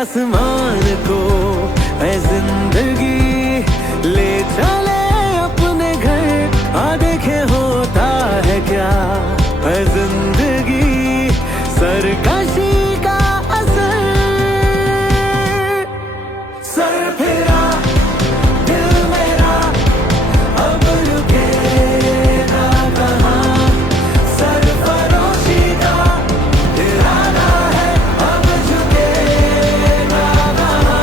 आसमान को है जिंदगी ले चले अपने घर आ देखे होता है क्या है जिंदगी सरकशी का असर सर फिरा दिल मेरा अब रुकेगा कहाँ सरफरोशी का इरादा है अब झुकेगा कहाँ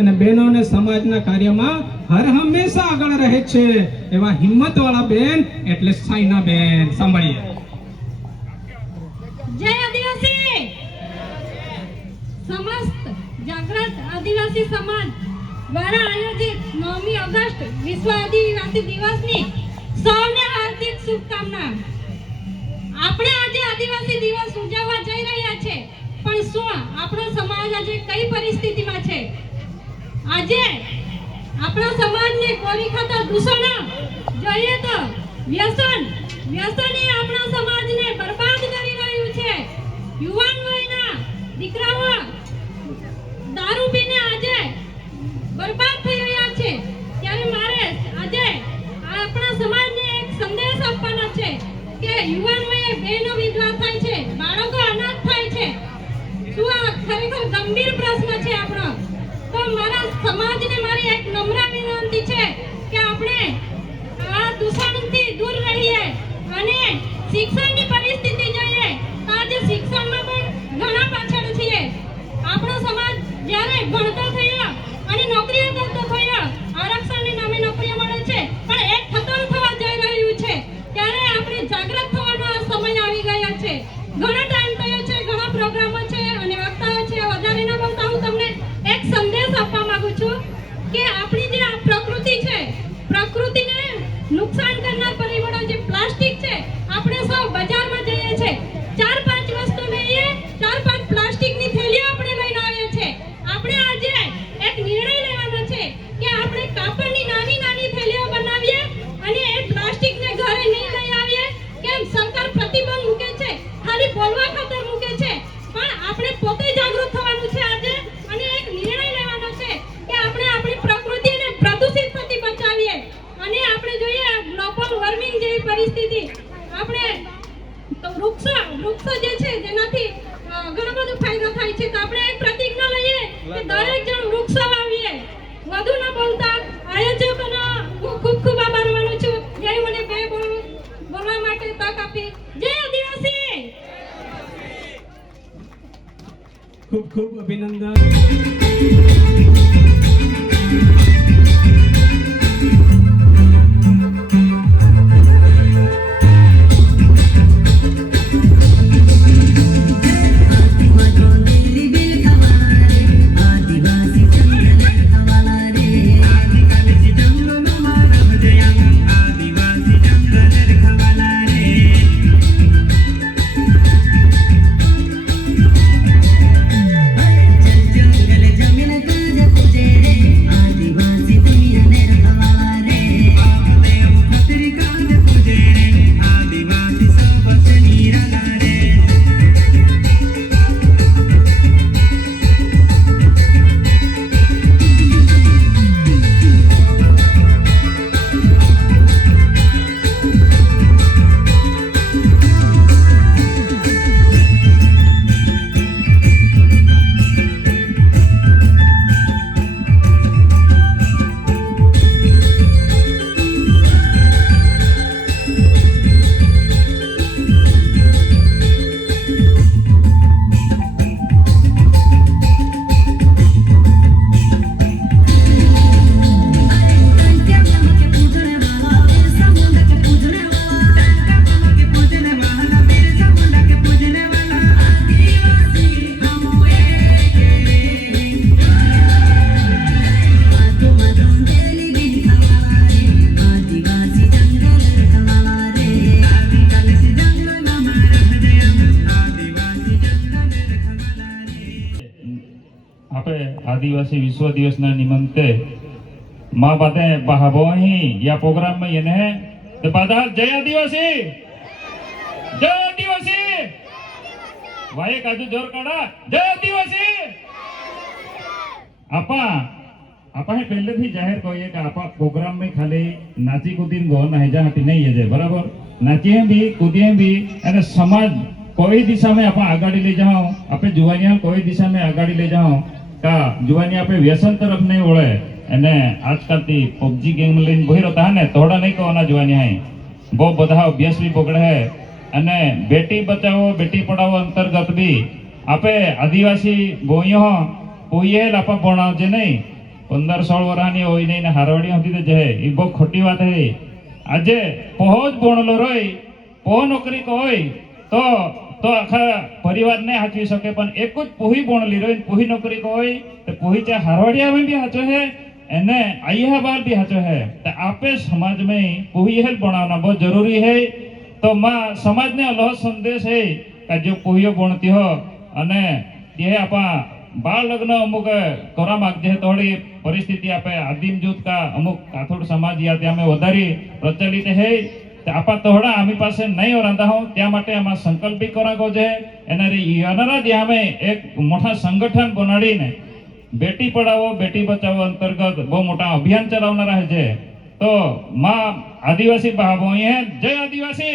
અને બહેનોને સમાજના કાર્યમાં હર હંમેશા આગળ રહે છે એવા હિંમતવાળા બેન એટલે સાઈના બેન. સાંભળીએ. જય આદિવાસી. સમસ્ત જાગૃત આદિવાસી સમાજ દ્વારા આયોજિત 9મી ઓગસ્ટ વિશ્વ આદિવાસી દિવસની સૌને હાર્દિક શુભકામના. આપણે આજે આદિવાસી દિવસ ઉજવવા જઈ રહ્યા છે, પણ શું આપણો સમાજ આજે કઈ પરિસ્થિતિમાં છે? આજે આપણા સમાજને કોરી ખાતા દૂષણો જોઈએ તો વ્યસન એ આપણા સમાજને બરબાદ કરી રહ્યું છે. યુવાન વયના દીકરાઓ દારૂ પીને આજે બરબાદ થઈ રહ્યા છે. ત્યારે મારે આજે આપણા સમાજને એક સંદેશ આપવાનો છે કે યુવાન વયે બહેનો વિધવા થાય છે, બાળકો અનાથ થાય છે. શું આ ખરેખર ગંભીર પ્રશ્ન છે આપણો? તો મારા સમાજને મારી એક નમ્ર વિનંતી છે કે આપણે આ દૂષણથી દૂર રહીએ અને શિક્ષણની પરિસ્થિતિ જોઈએ તો આજે શિક્ષણમાં પણ ઘણા પાછળ છીએ. આપણો સમાજ જ્યારે ભણતો થયો અને નોકરીઓ કરતો થયો, આરક્ષણની નામે નોકરીઓ મળે છે, પણ એક ખતમ થવા જઈ રહ્યું છે. ત્યારે આપણે જાગૃત થવાનો આ સમય આવી ગયા છે. ઘણો ટાઈમ થયો છે, ઘણા પ્રોગ્રામો છે અને વક્તાઓ છે. વધારે ન બોલતા હું તમને એક સંદેશ આપવા માંગુ છું કે આપણી જે આ પ્રકૃતિ છે, પ્રકૃતિને નુકસાન કરનાર પરિબળો જે પ્લાસ્ટિક છે, આપણે સૌ બજારમાં જઈએ છે, 4-5 વસ્તુ લઈએ, 4-5 પ્લાસ્ટિકની થેલીઓ આપણે લઈને આવીએ છે. આપણે આજે એક નિર્ણય લેવાનો છે કે આપણે કાપડની નાની થેલીઓ બનાવીએ અને એ પ્લાસ્ટિકને ઘરે નહીં લઈ આવીએ. કેમ સરકાર પ્રતિબંધ મૂકે છે, ખાલી બોલવા ખાતર મૂકે છે, પણ આપણે પોતે જાગૃત થવાનું છે આજે અને એક નિર્ણય લેવાનો છે કે આપણે આપણી પ્રકૃતિને પ્રદૂષિત થતી બચાવીએ. અને આપણે જોઈએ ગ્લોબલ વોર્મિંગ જેવી પરિસ્થિતિ, આપણે તો વૃક્ષો જે છે જેનાથી ઘણો બધો ફાયદો થાય છે. તો આપણે એક પ્રતિજ્ઞા લઈએ કે દરેક જણ વૃક્ષો વાવીએ. વધુ ન બોલતા આયોજકોનો હું ખૂબ આભાર માનું છું જે મને બે બોલવા માટે તક આપી. જય આદિવાસી. ખૂબ અભિનંદન. Hey! आदिवासी विश्व दिवस ना निमंते माँ बाते बहाबो ही या प्रोग्राम में ये ने तो बाधा जय आदिवासी वाये काजू जोर काढा जय आदिवासी आपा हे पहले थी जाहिर कहिए कि आपा प्रोग्राम में खाली नाची कूदीन गो नहीं जा हटी नहीं है बराबर नाचिए भी कूदिए भी अरे समाज कोई दिशा में आपा आगाड़ी ले जाओ आपे जुवानिया कोई दिशा में आगाड़ी ले जाओ का जुवानिया पे व्यसन तरफ नहीं ओढ़े અને આજકાલથી પબજી ગેમ લઈને બોહી રહેતા હે ને થોડા નહીં કહો જવાની હે બહુ બધા અભ્યાસ બી બગડે હે અને બેટી બચાવો બેટી પઢાવો અંતર્ગત બી આપે આદિવાસી બોયો પોયેલ આપા ભણાવજે નહીં 15-16 વર્ષની હોય નહીં ને હારવાડી હતી તો જહે એ બહુ ખોટી વાત હે આજે પહોજ ભણલો રોય પો નોકરી કોઈ તો આખા પરિવારને હાચવી શકે પણ એક જ પોહી ભણલી રોય પોહી નોકરી કોઈ તો પોહી ચા હારવાડિયામાં બી હાચો હે एने आइया बार भी हाचो है तो आपे समाज में पोही हेल बनाना बहुत जरूरी है तो माँ समाज ने अल्लाह संदेश है कि जो पोहियो बनती हो अने ये आपा बाल लग्न अमुक करा मागजे थोड़ी परिस्थिति आपे आदिम जूथ का अमुक काथोड़ समाज या त्या में वधारी प्रचलित है तो आपा तोड़ा आमी पासे नहीं हो रहा हूँ त्या माटे आमा संकल्प भी करा गोजे एना रे यानरा ज्या में एक मोटा संगठन बनाड़ी ने बेटी पढ़ाओ बेटी बचाओ अंतर्गत बहुत मोटा अभियान चलावना रहे छे तो माँ आदिवासी बहाबो है जय आदिवासी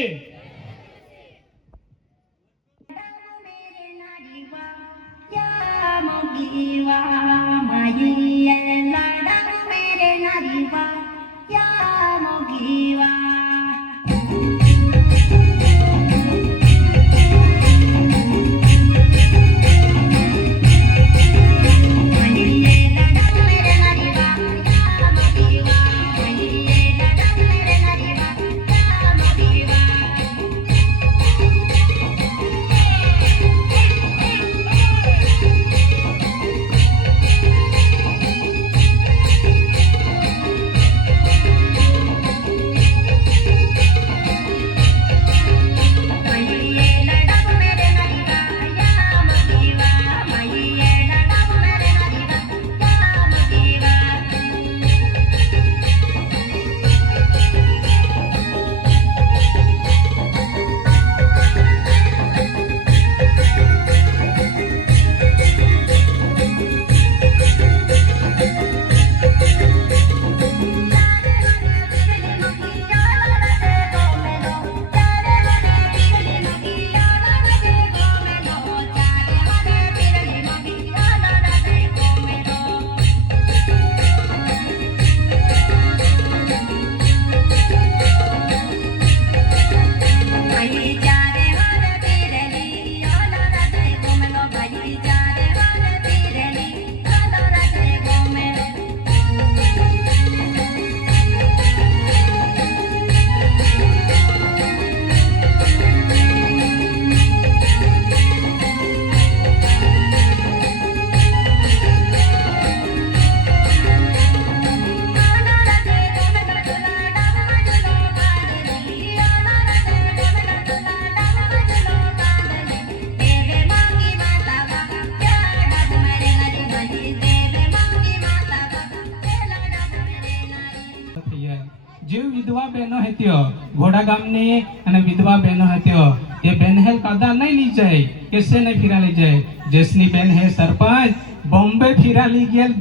જે વિધવા બહેનો હત્યો ઘોડા ગામની અને વિધવા બહેનો હત્યો તે બેન હેલ કાદા નહીં લઈ જાય કેસે નહીં ફિરા લઈ જાય જેસની બેન હે સરપંચ બોમ્બે ફિરા લઈ ગયેલ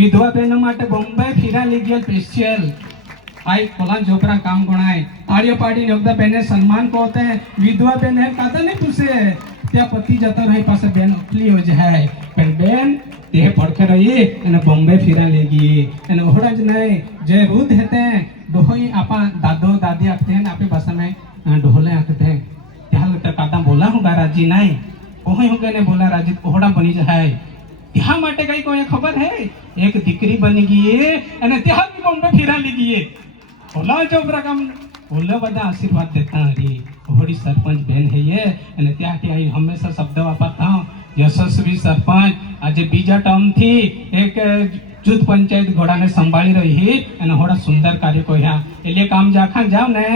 વિધવા બહેનો માટે બોમ્બે ફિરા લઈ ગયેલ સ્પેશિયલ आई कोला जोपरा काम गुणाय ताड़ियों पाड़ी योगदा बेने सम्मान को होते हैं विधवा बेन है काता नहीं पूछे त्या पति जता रही पास बेन अपली हो जाए पर बेन ते पड़के रही અને બોમ્બે ફિરા લેગી અને ઓહડા જ નહીં જે રૂદ હતે ડોહી આપા દાદો દાદી આપતે हैं आपे भाषा में ढोले आते हैं ત્યાં લગતા કાતા બોલા હું રાજી નહીં ઓહી હું કેને બોલા રાજી ઓહડા બની જાય ત્યાં માટે કઈ કોઈ ખબર હે એક દીકરી બની ગઈ અને ત્યાં બી બોમ્બે ફિરા લેગી ઓલા જોપરા કામ ઓલા બધા આશીર્વાદ દેતા હરી ઓહડી સરપંચ બેન है ये અને ત્યાંથી આવી હંમેશા શબ્દ વાપરતા યશસ્વી સરપંચ આજે બીજા ટર્મ થી એક જૂથ પંચાયત ઘોડાને સંભાળી રહી અને હોડા સુંદર કાર્ય કર્યા એટલે કામ જાખા જાવ ને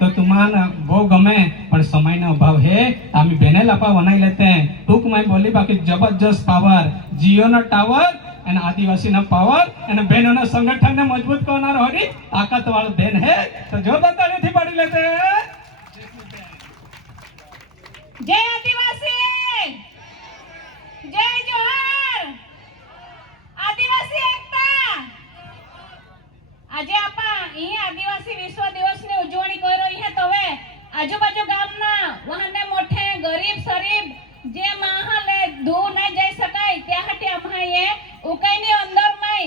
तो तुम्हारा वो गमे पर समय ना अभाव है आम्ही बेने लापा बनाई लेते हैं टूक मैं बोली बाकी जबरदस्त पावर जियो ना टावर एंड आदिवासी ना पावर एंड बहनों ना संगठन ने मजबूत करना रही ताकत वाला बहन है तो जो बताने थी पढ़ी लेते हैं जय आदिवासी जय जोहार आदिवासी एकता આજે આપા ઈ આદિવાસી વિશ્વ દિવસની ઉજવણી કરી રહી છે તો હવે આજુબાજુ ગામના વહાને મોઠે ગરીબ સરીબ જે માહલે દૂર ન જઈ શકાય ત્યાં હાટે અમાએ ઉકાઈની અંદરમાં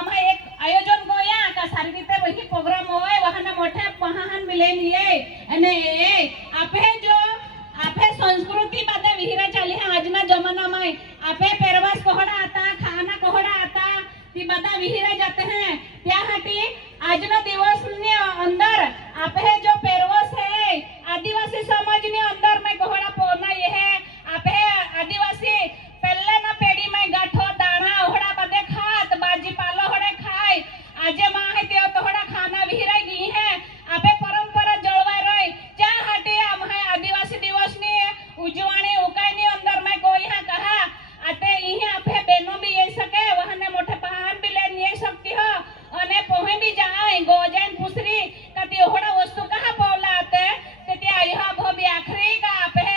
અમાએ એક આયોજન કર્યા કે સારી રીતે વહી પ્રોગ્રામ હોય વહાને મોઠે મહાન મિલે લીએ અને એ આપે સંસ્કૃતિ બાદે વિહીરા ચાલી હે આજના જમાનામાં આપે પહેરવાશ કોહડા હતા ખાના કોહડા હતા ती बदा विहिरा जाते हैं त्या हाटी आजना दिवस ने अंदर आपे जो पेरवस है आदिवासी समाज ने अंदर में कोहड़ा पोना ये है आपे आदिवासी पहले ना पेड़ी में गाठो दाना ओहड़ा बदे खात बाजी पालो होड़े खाए आजे मां है ते तोहड़ा खाना विहिरा गी है आपे परंपरा जळवाई रही त्या हाटी हम है आदिवासी दिवस ने उजवाणी उकाई ने अंदर में कोई है कहा आते यही आपे बेनो भी ये सके वहाने मोठे पहाड़ भी ले नहीं सकती हो अने पोहे भी जाए गोजन पुसरी कति होड़ा वस्तु कहां पौला आते ते आइहा भो भी आखरी का आपे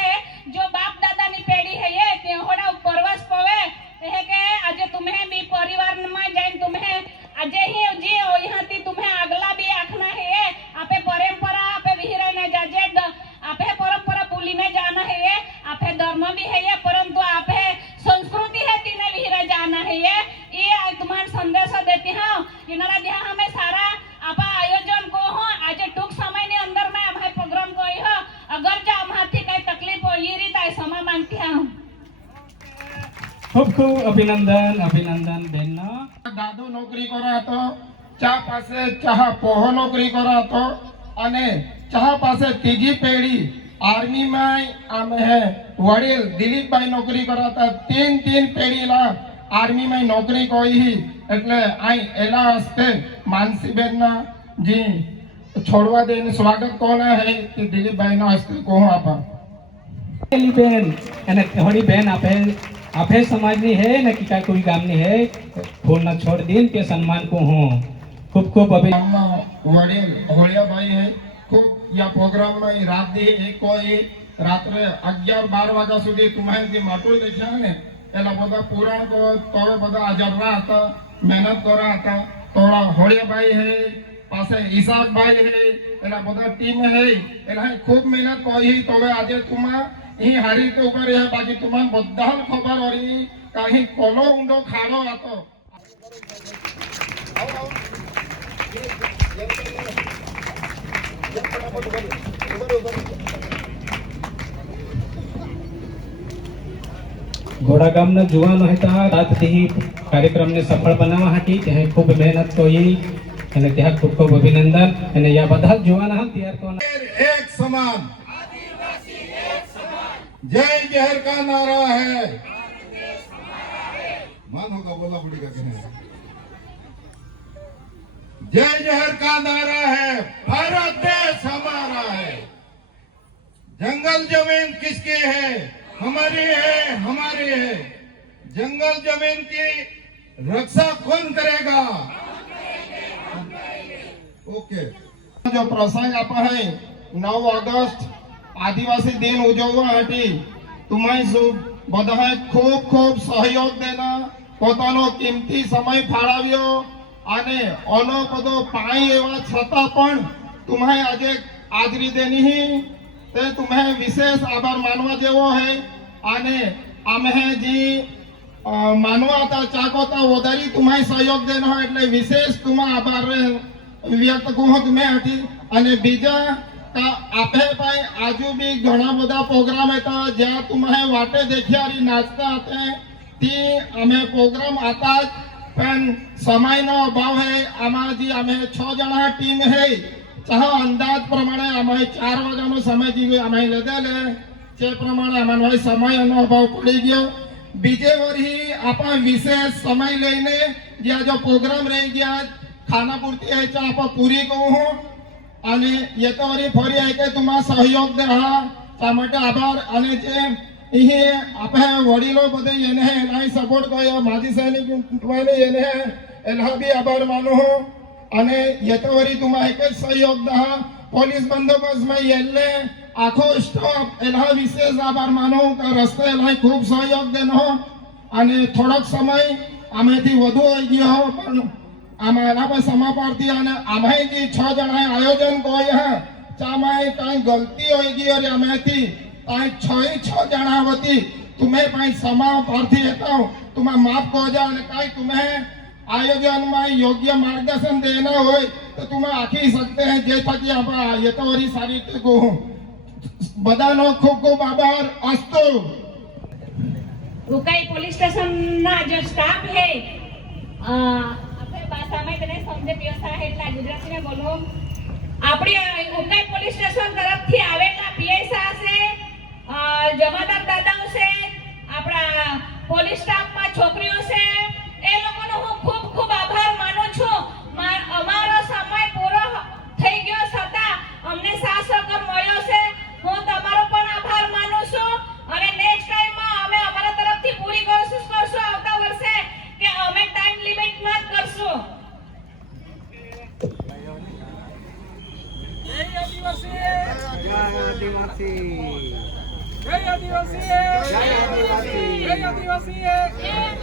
जो बाप दादा नी पेड़ी है ये ते होड़ा परवस पवे कहे के आज तुम्हें भी परिवार में जाइन तुम्हें आज ही जी यहां ती तुम्हें अगला भी आखना है ये आपे परंपरा आपे विहिरा ने जाजे आपे परंपरा भूली ने जाना है ये आपे धर्म भी है ये परंतु आपे संस्कृति है तीने विहिरा जाना है ये तुम्हारा संदेश देती हूं किनारा दिया हमें सारा आपा आयोजन को हो आज टूक समय ने अंदर में हमारे प्रोग्राम को हो अगर जा हमारी कई तकलीफ हो ये रीता समय मांगती हूं खूब खूब अभिनंदन बेनो दादू नौकरी करा तो चा पासे चाह पोहो नौकरी करा तो अने चाह पासे तीजी पेढ़ी आर्मी में आमे है वडील दिलीप भाई नौकरी करा था तीन पेढ़ी ला आर्मी में नौकरी कोई ही એટલે આઈ એલા હસ્તે માનસીબેન ના જી છોડવા દેને સ્વાગત કોને હે કે દિલીપભાઈ ના હસ્તે કોહ આપા પેલી બેન અને થોડી બેન આપે સમાજની है ને कि कोई गामनी है फूल ना छोड़ दिन के सम्मान को हो खूब खूब ગામના વડીલ હોળિયાભાઈ है खूब या प्रोग्राम में रात दी एक कोई रात्रे 11-12 वाग्या સુધી तुम्हारे જે માટું દેખ્યા ને એલા બધા પુરાણ તો તોવે બધા હાજર હતા મહેનત કરા હતા તોડા હોળિયાભાઈ है પાસે ઈસાકભાઈ है એલા બધા ટીમ है એલા खूब मेहनत કરી તોવે આજે तुम्हा ही हारी के ऊपर है बाकी तुम्हारे બધા ખબર હોરી કાહી કોલો ઊંડો ખાડો હતો घोड़ा गामना जुवानो હતા રાતથી કાર્યક્રમને સફળ બનાવવા હાટી તે ખૂબ મહેનત કરી અને ત્યાં ખૂબ ખૂબ અભિનંદન અને યા બધા જુવાના હતા તૈયાર કોના एक समान जय जहर का नारा है मान होगा बोला पड़ेगा कि नहीं जय जहर का नारा है भारत देश हमारा है जंगल जमीन किसकी है हमारी है हमारी है जंगल जमीन की रक्षा कौन करेगा ओके जो प्रसंग आप है 9 ऑगस्ट आदिवासी दिन उजववा हटी तुम्हें बधाए खूब खूब सहयोग देना પોતાનો કિંમતી સમય ફાળવ્યો અને ઓનો બધો પાઈ એવા છતાં પણ तुम्हें આજે હાજરી દેની તે तुम्हें विशेष आभार मानवा जेवो है અને અમે जी मानवा था चाको था વધારે तुम्हें सहयोग देना है એટલે विशेष तुम्हें आभार व्यक्त करो तुम्हें हटी અને બીજા आपे भाई आजू भी घना बदा प्रोग्राम था ज्या तुम्हें वाटे देखिया नाचता थे ती हमें प्रोग्राम आता पण समय नो अभाव है आमा जी हमें 6 जना टीम है चाहे अंदाज प्रमाणे हमें 4 वाग्या नो समय जी हमें लदेले ते प्रमाणे हमें समय नो अभाव पड़ी गयो बीजे वरी आपा विशेष समय लेने ज्या जो प्रोग्राम रही गया खाना पूर्ति है चा आपा पूरी कहूं અને યતોરી ફરી આઈ કે તમારા સહયોગ દે હા તા માટે આભાર અને જે અહીં આપણે વડીલો બધે એને એના સપોર્ટ કર્યો માજી સૈનિક મને એને એના બી આભાર માનું હું અને યતોરી તમારા એક જ સહયોગ દા પોલીસ બંદોબસ્તમાં એમને આખો સ્ટાફ એના વિશેષ આભાર માનું કે રસ્તે એના ખૂબ સહયોગ દેનો અને થોડોક સમય આમાંથી વધુ આવી ગયો પણ આમાં એના પર સમાપારથી અને આમાં જે 6 જણાએ આયોજન કર્યું હે ચામાં કાંઈ ગલતી હોઈ ગઈ અને આમાંથી કાંઈ 6 જણા વતી तुम्हें पाई समापारથી હતા तुम्हें माफ करजा અને કાંઈ तुम्हें आयोजन में योग्य मार्गदर्शन देना हो तो तुम्हें आखी सकते हैं जे थकी आप ये तो वरी सारी को बधानो खूब खूब आभार अस्तु उकाई पुलिस स्टेशन ना जो स्टाफ है આપણે ભાષામાં તને સમજે પીઓસા એટલા ગુજરાતી ને બોલો આપણી ઉકાઈ પોલીસ સ્ટેશન તરફથી આવેલા પીએસઆ છે જમાદાર દાદાઓ છે આપણા પોલીસ સ્ટાફમાં છોકરીઓ છે એ લોકોનો હું ખૂબ ખૂબ આભાર માનું છું અમારો સમય પૂરો થઈ ગયો છતાં અમને સાથ સહકાર મળ્યો છે હું તમારો પણ આભાર માનું છું અને નેક્સ્ટ ટાઈમમાં અમે અમારા તરફથી પૂરી કોશિશ કરશું આવતા વર્ષે કે અમે ટાઈમ લિમિટમાં જ કરશું જય આદિવાસી જય આદિવાસી જય આદિવાસી જય આદિવાસી જય આદિવાસી